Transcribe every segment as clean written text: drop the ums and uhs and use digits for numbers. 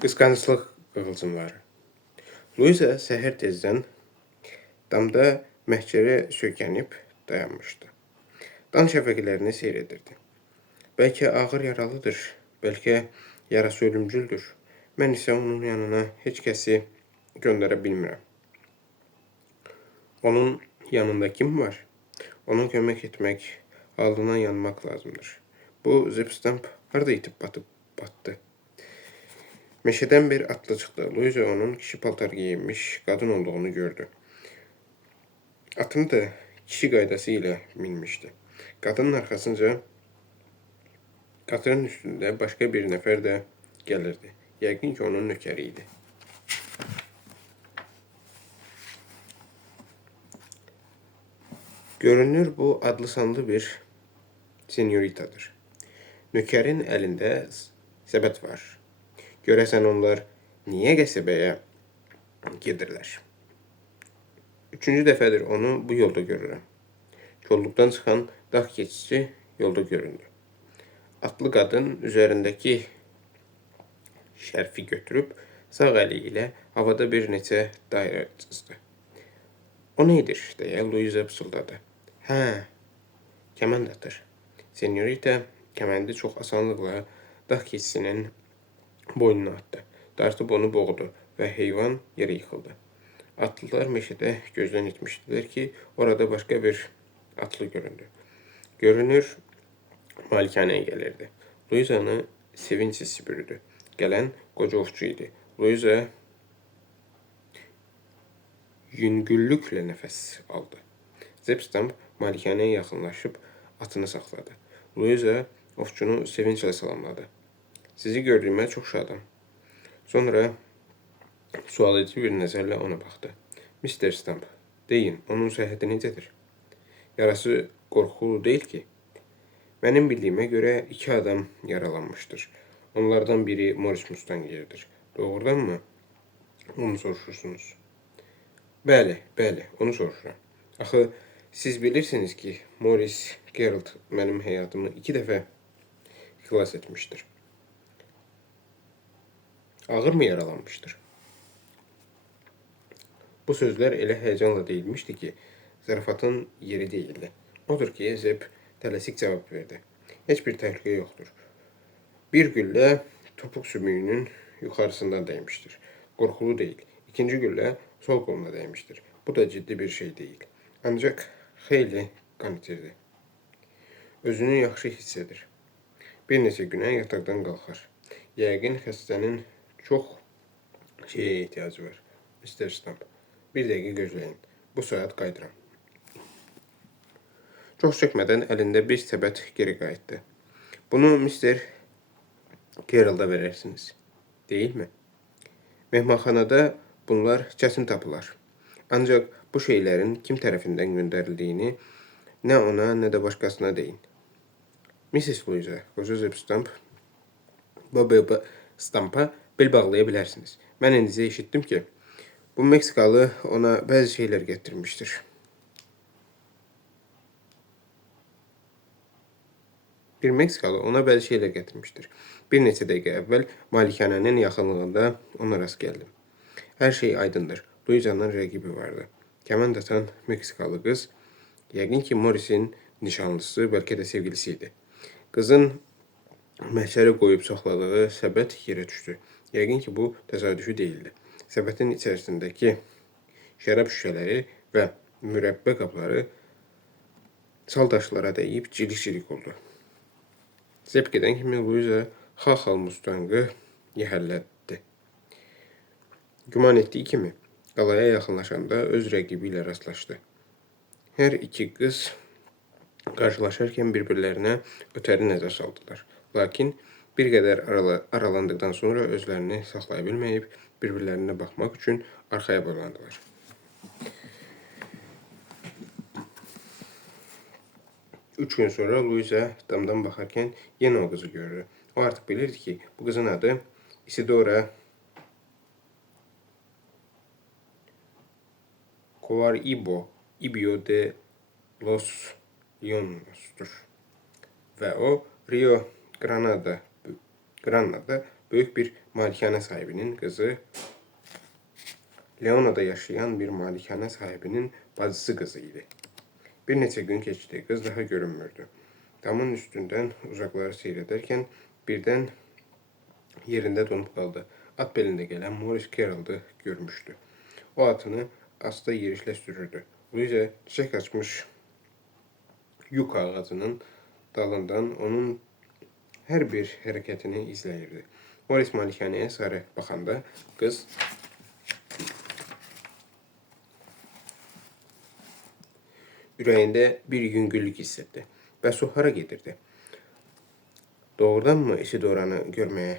Qısqanclıq qığılcımları. Luiza səhər tezdən damda məhcərə söykənib dayanmışdı. Dan şəfəqlərini seyr edirdi. Bəlkə ağır yaralıdır, bəlkə yarası ölümcüldür. Mən isə onun yanına heç kəsi göndərə bilmirəm. Onun yanında kim var? Ona kömək etmək, alnına yanmaq lazımdır. Bu Zip Stamp harda itib batdı? Meşədən bir atlı çıxdı. Luiza onun kişi paltar giyinmiş qadın olduğunu gördü. Atını da kişi qaydası ilə minmişdi. Qadının arxasınca qatırın üstündə başqa bir nəfər də gəlirdi. Yəqin ki, onun nökəri idi. Görünür, bu adlı sanlı bir senyoritadır. Nökərin əlində səbət var. Görəsən onlar niyə qəsəbəyə gedirlər? Üçüncü dəfədir onu bu yolda görürəm. Kolluqdan çıxan dağ keçici yolda göründü. Atlı qadın üzərindəki şərfi götürüb sağ əli ilə havada bir neçə dairə çizdi. O nədir, deyə Luiza pısıldadı. Hə, kəmənd atır. Senyorita kəməndi çox asanlıqla dağ keçisinin boynuna atdı. Dartıb onu boğdu və heyvan yerə yıxıldı. Atlılar meşədə gözdən itmişdilər ki, orada başqa bir atlı göründü. Görünür, malikanəyə gəlirdi. Luizanı sevinç hissi bürüdü. Gələn qoca ovçu idi. Luiza yüngüllüklə nəfəs aldı. Zip Stamp malikanəyə yaxınlaşıb atını saxladı. Luiza ovçunu sevinclə salamladı. Sizi gördüyümə çox şadam. Sonra sualedici bir nəzərlə ona baxdı. Mr. Stamp, deyin, onun səhhəti necədir? Yarası qorxulu deyil ki. Mənim bildiyimə görə 2 adam yaralanmışdır. Onlardan biri Morris Mustangiyədir. Doğrudanmı? Onu soruşursunuz. Bəli, onu soruşuram. Axı, siz bilirsiniz ki, Morris Gerald mənim həyatımı 2 dəfə xilas etmişdir. Ağır mı yaralanmışdır? Bu sözlər elə həyəcanla deyilmişdi ki, zarafatın yeri deyildi. Odur ki, Zip tələsik cavab verdi. Heç bir təhlükə yoxdur. Bir güllə topuq sümüyünün yuxarısından dəymişdir. Qorxulu deyil. İkinci güllə sol qoluna dəymişdir. Bu da ciddi bir şey deyil. Ancaq xeyli qan itirdi. Özünü yaxşı hiss edir. Bir neçə günə yataqdan qalxar. Yəqin xəstənin çox şeyə ehtiyacı var. Mr. Stamp, bir dəqiqə gözləyin. Bu saat qayıdıram. Çox çəkmədən əlində bir səbət geri qayıtdı. Bunu Mr. Geralda verərsiniz, deyilmi? Mehmanxanada bunlar çətin tapılar. Ancaq bu şeylərin kim tərəfindən göndərildiyini nə ona, nə də başqasına deyin. Mrs. Luiza, qoca Zip Stamp, Stamp'a bel bağlaya bilərsiniz. Mən indicə eşitdim ki, bu Meksikalı ona bəzi şeylər gətirmişdir. Bir neçə dəqiqə əvvəl malikanənin yaxınlığında ona rast gəldim. Hər şey aydındır. Luizanın rəqibi vardı. Kəmənd atan Meksikalı qız, yəqin ki, Morris'in nişanlısı, bəlkə də sevgilisi idi. Qızın məhşərə qoyub saxladığı səbət yerə düşdü. Yəqin ki, bu təsadüfi deyildi. Səbətin içərisindəki şərab şüşələri və mürəbbə qabları çal daşlara dəyib cilik-cilik oldu. Zip gedən kimi Luiza xal Mustangı yəhərlətdi. Güman etdiyi kimi, qalaya yaxınlaşanda öz rəqibi ilə rastlaşdı. Hər iki qız qarşılaşarkən bir-birlərinə ötəri nəzər saldılar. Lakin bir qədər aralandıqdan sonra özlərini saxlaya bilməyib, bir-birlərinə baxmaq üçün arxaya boylandılar. Üç gün sonra Luiza damdan baxarkən yenə o qızı gördü. O artıq bilirdi ki, bu qızın adı Isidora Covarrubias de los Llanos'dur və o Rio Granada Böyük bir malikanə sahibinin qızı, Leona'da yaşayan bir malikanə sahibinin bacısı qızı idi. Bir neçə gün keçdi, qız daha görünmürdü. Damın üstündən uzaqları seyr edərkən birdən yerində donub qaldı. At belində gələn Morris Carroll'ı görmüşdü. O atını asta yerişlə sürürdü. Luiza çiçək açmış yuka ağacının dalından onun hər bir hərəkətini izləyirdi. Morris malikanəyə sarı baxanda qız ürəyində bir yüngüllük hiss etdi. Bəs o hara gedirdi? Doğrudanmı Isidoranı görməyə?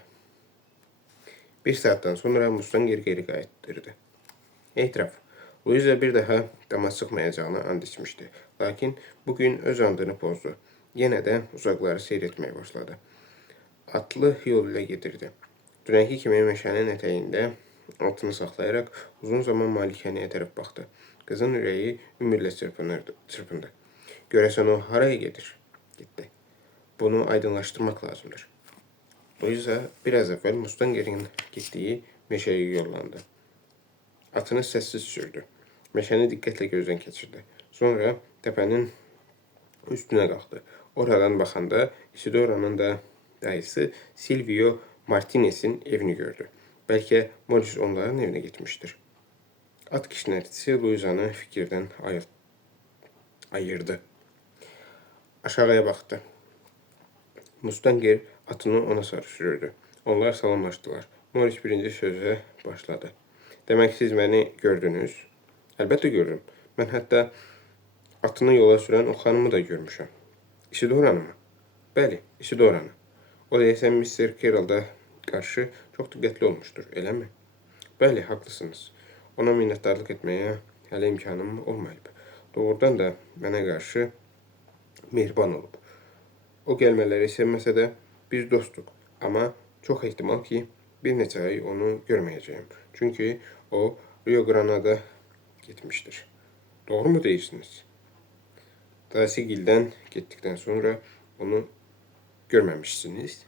Bir saatdan sonra Mustanger geri qayıtdırdı. Etiraf, Luiza bir daha dama çıxmayacağını and içmişdi. Lakin bugün öz andını pozdu. Yenə də uzaqları seyr etməyə başladı. Atlı yol ilə gedirdi. Dünənki kimi meşənin ətəyində atını saxlayaraq uzun zaman malikanəyə tərəf baxdı. Qızın ürəyi ümidlə çırpındı. Görəsən o haraya gedir? Getdi. Bunu aydınlaşdırmaq lazımdır. Luiza biraz əvvəl Mustanger'in getdiyi meşəyə yollandı. Atını səssiz sürdü. Meşəni diqqətlə gözdən keçirdi. Sonra təpənin üstünə qalxdı. Oradan baxanda Isidoranın da dayısı Silvio Martinez'in evini gördü. Bəlkə Morris onların evinə getmişdir. At kişnərtisi Luiza'nı fikirdən ayırdı. Aşağıya baxdı. Mustanger atını ona sarı sürürdü. Onlar salamlaşdılar. Morris birinci sözə başladı. Demək siz məni gördünüz? Əlbəttə gördüm. Mən hətta atını yola sürən o xanımı da görmüşəm. Isidoranı mı? Bəli, Isidoranı. O deyəsən Mr. Carroll'da qarşı çox diqqətli olmuşdur, eləmi? Bəli, haqlısınız. Ona minnətdarlıq etməyə hələ imkanım olmayıb. Doğrudan da mənə qarşı mehriban olub. O gəlmələri sevməsə də biz dostuq. Amma çox ehtimal ki, bir neçə ay onu görməyəcəyim. Çünki o Rio Granada getmişdir. Doğru mu deyirsiniz? Dasigildən getdikdən sonra onu görməmişsiniz.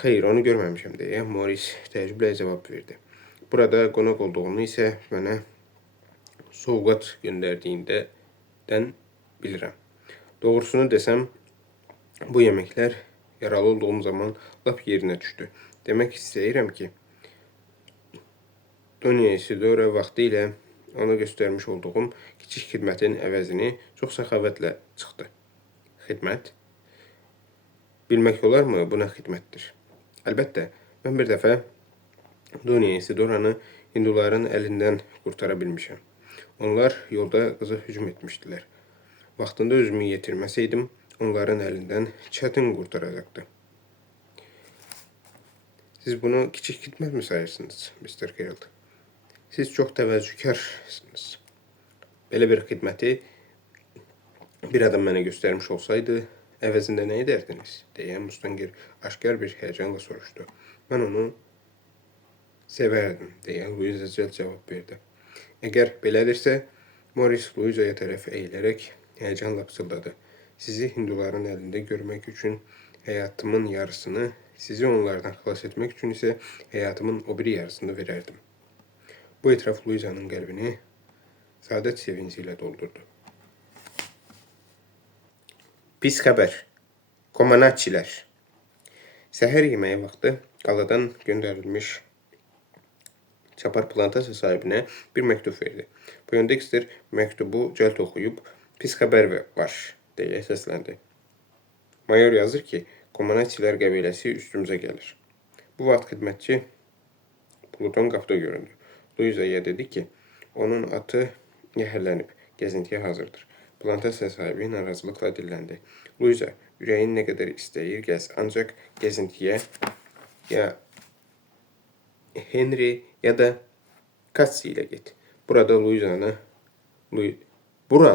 Xeyr, onu görməmişəm deyə Morris təəccüblə cavab verdi. Burada qonaq olduğunu isə mənə sovqat göndərdiyindən bilirəm. Doğrusunu desəm, bu yeməklər yaralı olduğum zaman lap yerinə düşdü. Demək istəyirəm ki, Donya Isidora vaxtı ilə ona göstərmiş olduğum kiçik xidmətin əvəzini çox səxavətlə çıxdı. Xidmət? Bilmək olarmı, bu nə xidmətdir? Əlbəttə, mən bir dəfə Donya Isidoranı hinduların əlindən qurtara bilmişəm. Onlar yolda qıza hücum etmişdilər. Vaxtında özümü yetirməsəydim, onların əlindən çətin qurtaracaqdı. Siz bunu kiçik xidmət mi sayırsınız, Mr. Carroll? Siz çox təvəzzükarsınız. Belə bir xidməti bir adam mənə göstərmiş olsaydı, əvəzində nə edərdiniz? Deyə Mustanger aşkar bir həyəcanla soruşdu. Mən onu sevərdim, deyə Luiza cəld cavab verdi. Əgər belədirsə, Morris Luiza'ya tərəf əyilərək həyəcanla pıçıldadı. Sizi hinduların əlində görmək üçün həyatımın yarısını, sizi onlardan xilas etmək üçün isə həyatımın o biri yarısını verərdim. Bu etiraf Luiza'nın qəlbini sadət sevinci ilə doldurdu. Pis xəbər. Komanatçilər. Səhər yeməyi vaxtı qaladan göndərilmiş Çapar plantasiya sahibinə bir məktub verdi. Poindexter məktubu cəld oxuyub, pis xəbər var, deyə səsləndi. Mayor yazır ki, Komanatçilər qəbiləsi üstümüzə gəlir. Bu vaxt xidmətçi Pluton qapıda göründü. Luiza'ya dedi ki, onun atı yəhərlənib, gəzintiyə hazırdır. Plantasiya sahibi narazılıqla dilləndi. Luiza, ürəyin nə qədər istəyir gəz, ancaq gəzintiyə ya Henry ya da Katsi ilə get. Bura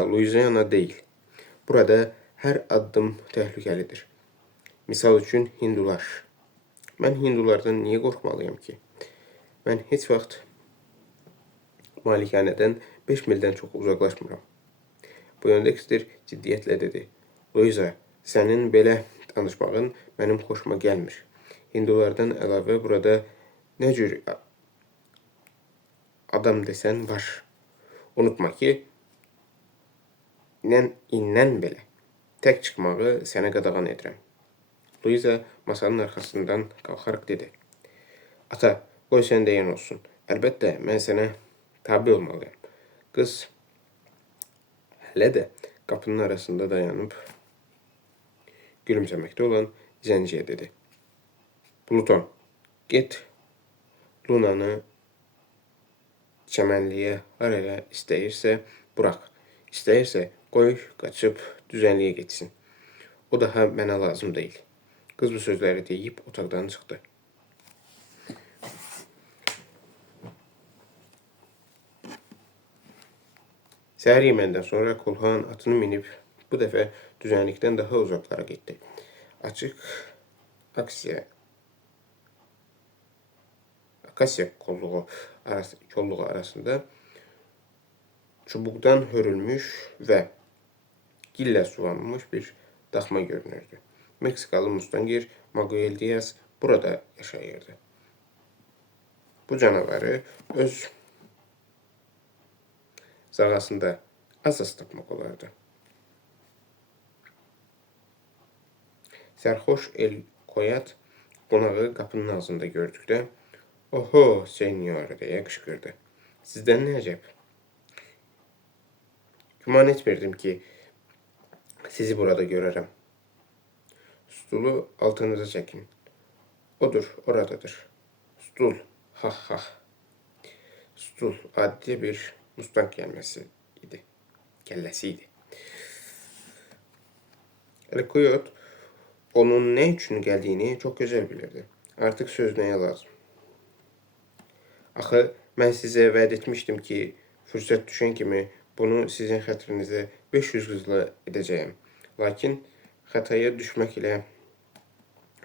Louisiana deyil. Burada hər addım təhlükəlidir. Misal üçün hindular. Mən hindulardan niyə qorxmalıyam ki? Mən heç vaxt malikanədən 5 mildən çox uzaqlaşmıram. Poindexter ciddiyyətlə dedi. Luiza, sənin belə danışmağın mənim xoşuma gəlmir. Hindulardan əlavə burada nə cür adam desən var. Unutma ki, indən belə tək çıxmağı sənə qadağan edirəm. Luiza masanın arxasından qalxaraq dedi. Ata, qoy sən deyən olsun. Əlbəttə, mən sənə tabi olmalıyam. Qız hələ də qapının arasında dayanıb gülümsəməkdə olan zənciyə dedi. Pluton, get Lunanı çəmənliyə haraya istəyirsə bırax. İstəyirsə qoy qaçıb düzənliyə getsin. O daha mənə lazım deyil. Qız bu sözləri deyib otaqdan çıxdı. Səhər yeməyindən sonra Kulhan atını minib bu dəfə düzənlikdən daha uzaqlara getdi. Açıq akasiya kolluğu arasında çubuqdan hörülmüş və gillə suvanmış bir daxma görünürdü. Meksikalı Mustangir Maguel Diaz burada yaşayırdı. Bu canavarı öz zağasında az tapmaq olardı. Sərxoş El Koyat qonağı qapının ağzında gördükdə "Oho, senyor" deyə qışqırdı. Sizdən nə əcəb? Güman etmirdim ki, sizi burada görərəm. Stulu altınıza çəkin. Odur, oradadır. Stul, ha. Stul, adi bir Mustang kəlləsi idi. El Coyote onun nə üçün gəldiyini çox gözəl bilirdi. Artıq söz nəyə lazım? Axı, mən sizə vəd etmişdim ki, fürsət düşən kimi bunu sizin xətrinizə 500 qızla edəcəyəm. Lakin xətaya düşmək ilə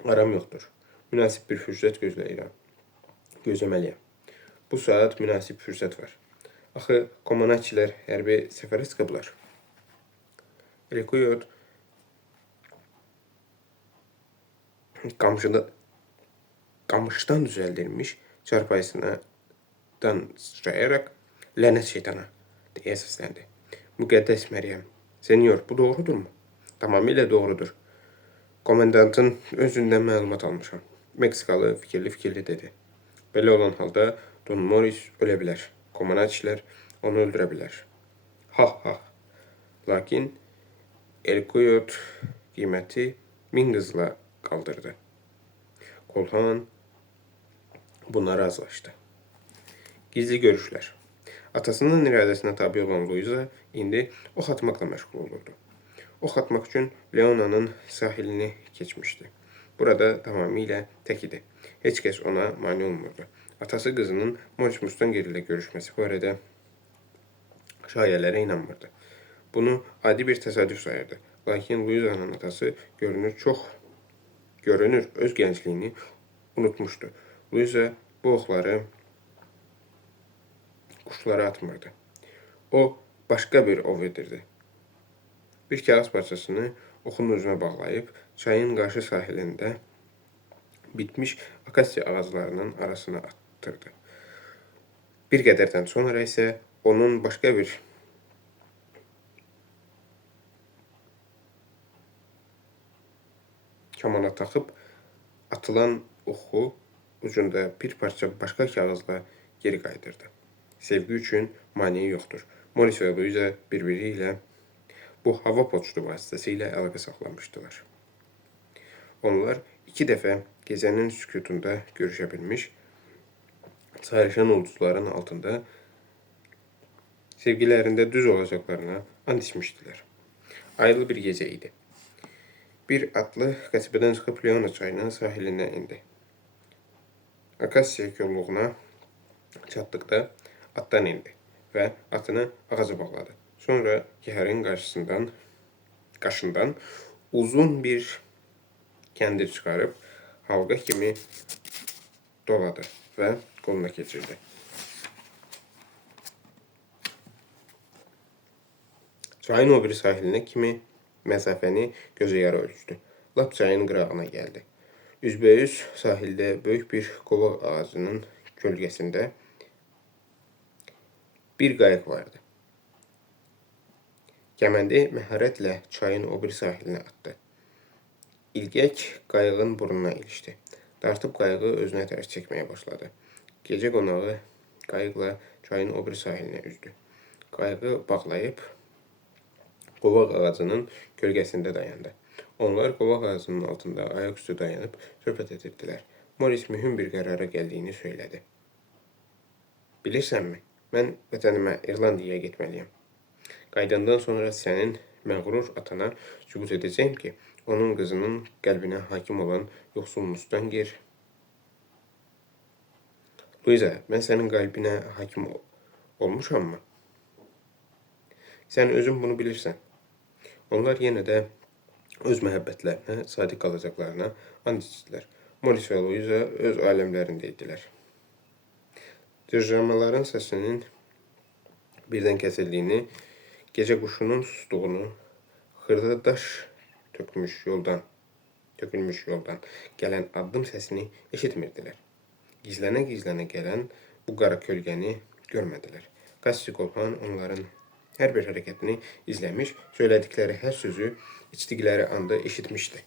aram yoxdur. Münasib bir fürsət gözləməliyəm. Bu saat münasib fürsət var. Axı, Comanachilər hərbi səfərə çıxıblar. El Coyote qamışdan düzəldilmiş çarpayısından sıçrayaraq lənət şeytana deyə səsləndi. Müqəddəs Məryəm, senyor, bu doğrudurmu? Tamamilə doğrudur. Komendantın özündən məlumat almışam. Meksikalı fikirli dedi. Belə olan halda Don Morris ölə bilər. Comanachilər onu öldürə bilər. Ha. Lakin El Coyote qiyməti 1000 qızla qaldırdı. Kulhan buna razılaşdı. Gizli görüşlər. Atasının iradəsinə tabi olan Luiza indi ox atmaqla məşğul olurdu. Ox atmaq üçün Leonanın sahilini keçmişdi. Burada tamamilə tək idi. Heç kəs ona mane olmurdu. Atası qızının Morris Mustanger ilə görüşməsi barədə şayələrə inanmırdı. Bunu adi bir təsadüf sayırdı. Lakin Luiza'nın atası görünür öz gəncliyini unutmuşdu. Luiza bu oxları quşlara atmırdı. O, başqa bir ov edirdi. Bir kağız parçasını oxun ucuna bağlayıb, çayın qarşı sahilində bitmiş akasiya ağaclarının arasına atırdı. Bir qədərdən sonra isə onun başqa bir kamana taxıb atılan oxu ucunda bir parça başqa kağızla geri qaydırdı. Sevgi üçün maneə yoxdur. Morris və Luiza bir-biri ilə bu hava poçtu vasitəsilə əlaqə saxlamışdılar. Onlar 2 dəfə gecənin sükutunda görüşə bilmiş, sayrışan ulduzların altında sevgilərində düz olacaqlarına and içmişdilər. Aylı bir gecə idi. Bir atlı qəsbədən çıxıb Leona çayının sahilinə indi. Akasiya kolluğuna çatdıqda atdan indi və atını ağaca bağladı. Sonra kəhərin qaşından uzun bir kəndir çıxarıb halqa kimi doladı və qoluna keçirdi. Çayın o biri sahilinə kimi məsafəni gözə yarı ölçdü. lap çayın qırağına gəldi. Üzbəüz sahildə böyük bir qovaq ağacının kölgəsində bir qayıq vardı. Kəməndi məharətlə çayın o bir sahilinə atdı. İlgək qayığın burnuna ilişdi. Dartıb qayığı özünə tərəf çəkməyə başladı. Gecə qonağı qayıqla çayın o bir sahilinə üzdü. Qayığı bağlayıb qovaq ağacının kölgəsində dayandı. Onlar qovaq ağacının altında ayaqüstü dayanıb söhbət edirdilər. Morris mühüm bir qərara gəldiyini söylədi. Bilirsənmi, mən vətənimə İrlandiyaya getməliyəm. Qayıdandan sonra sənin məğrur atana sübut edəcəyim ki, onun qızının qəlbinə hakim olan yoxsul Mustanger... Luiza, mən sənin qəlbinə hakim olmuşam mı? Sən özün bunu bilirsən. Onlar yenə də öz məhəbbətlərinə sadiq qalacaqlarına and içdilər. Morris və Luiza öz aləmlərində idilər. Cırcıramaların səsinin birdən kəsildiyini, gecə quşunun sustuğunu, xırda daş tökülmüş yoldan gələn addım səsini eşitmirdilər. Gizlənə-gizlənə gələn bu qara kölgəni görmədilər. Kassi Qovhan onların hər bir hərəkətini izləmiş, söylədikləri hər sözü içdikləri anda eşitmişdi.